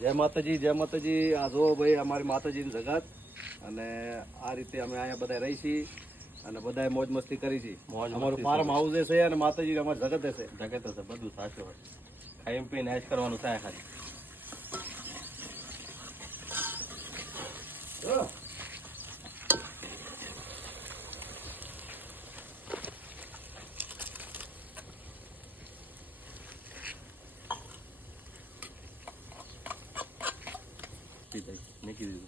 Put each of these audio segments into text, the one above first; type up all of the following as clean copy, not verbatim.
જય માતાજી, જય માતાજી. આ જો ભાઈ અમારી માતાજીની જગત, અને આ રીતે અમે અહીંયા બધા રહી છીએ અને બધાએ મોજ મસ્તી કરી છે. અમારું ફાર્મ હાઉસ છે અને માતાજી અમારી જગત હશે. જગત હશે, બધું સાચું હોય. ખાઈ પીને એશ કરવાનું થાય ખાલી. મૂકી દીધું.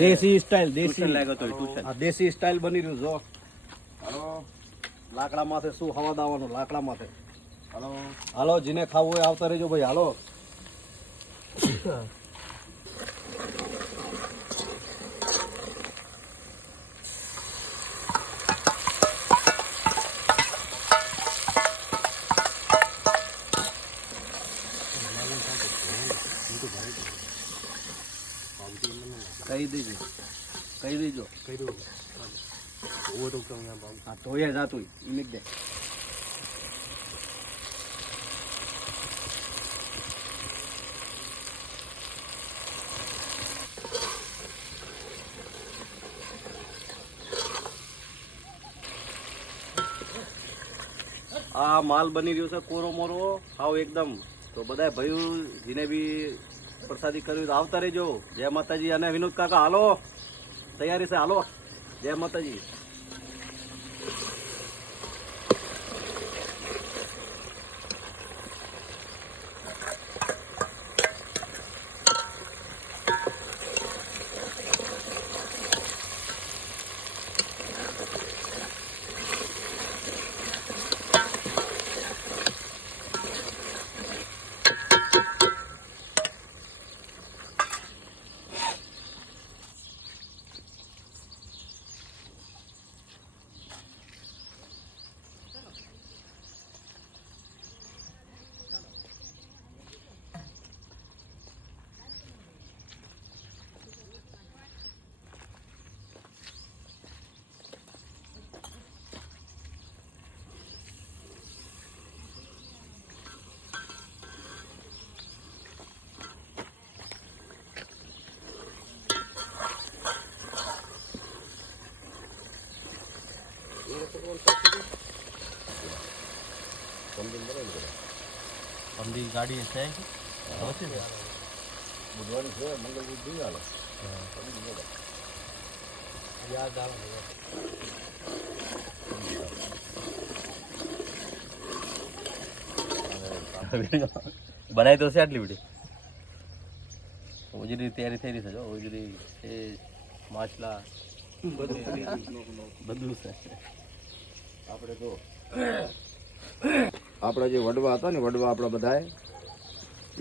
દેશી સ્ટાઇલ, દેશી લાગ્યો તો ટ્યુશન. આ દેશી સ્ટાઇલ બની રહ્યું. જો હાલો, લાકડા માથે શું હવા દાવાનું, લાકડા માથે. હાલો હાલો, જેને ખાવું હોય આવતા રહેજો ભાઈ. હાલો. કહી દેજો, કહી દેજો. હા તો એ જાતું ઈમિક દે. આ માલ બની રહ્યો છે કોરો મોરો હાવ એકદમ. તો બધા ભાઈઓ જેને બી પ્રસાદી કરવી તો આવતા રહેજો. જય માતાજી. અને વિનોદ કાકા હાલો, તૈયારી છે, હાલો. જય માતાજી. અમદી ગાડી છે બુધવારની છે, મંગળ બુધ નહીં હાલે. યાદ આવે બનાવી તો છે આટલી બધી. ઉજળી તૈયારી થઈ રહી છે. જો ઉજળી છે, માછલા બધું છે. આપણે તો આપણા જે વડવા હતા ને, વડવા આપણા બધાએ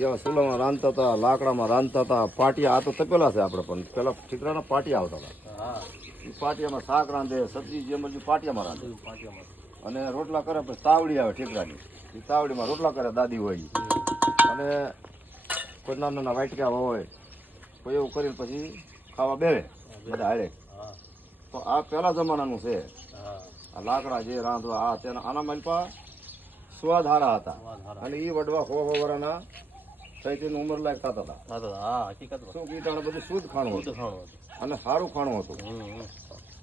એવા સુલામાં રાંધતા હતા, લાકડામાં રાંધતા હતા. પાટિયા આ તો તપેલા છે આપણે, પણ પેલા ઠીકરાના પાટિયા આવતા હતા. એ પાટિયામાં શાક રાંધે, સબ્જી જે મરજી પાટિયામાં રાંધે. અને રોટલા કરે પછી તાવડી આવે ઠીકરાની, એ તાવડીમાં રોટલા કરે દાદી હોય. અને કોઈ નાના નાના વાટક્યા હોય, કોઈ એવું કરીને પછી ખાવા બેવે બધા હારે. તો આ પેલા જમાનાનું છે. આ લાકડા જે રાંધવા આ તેના આના માલપા સ્વાદ હારા હતા. અને એ વડવા હો વર્ષના થઈ ઉંમર લાયક થતા હતા. શું કીટાણું બધું શુદ્ધ ખાણું હતું અને સારું ખાણું હતું.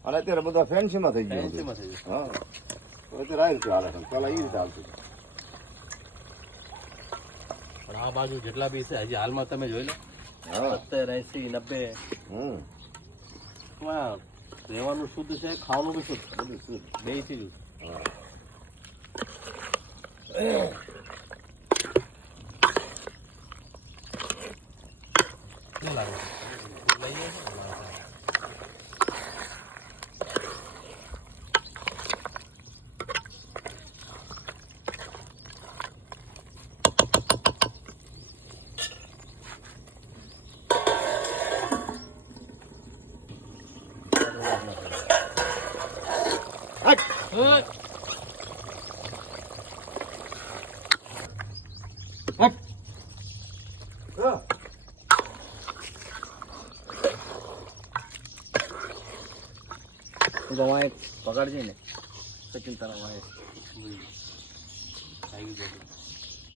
અને અત્યારે બધા ફેન્સીમાં થઈ ગયું. હા, તો અત્યારે આ રીતે હાલે છે, પેલા એ રીતે હાલતું. પણ આ બાજુ જેટલા બી છે હજી હાલમાં તમે જોઈ લો, 70, 80, 90 રહેવાનું શુદ્ધ છે, ખાવાનું બી શુદ્ધ, બધું શુદ્ધ, બે ચીજ. શું લાગે લઈએ તું તો વાંય પકડજે ને સચિન તારા વાંય આવી ગયું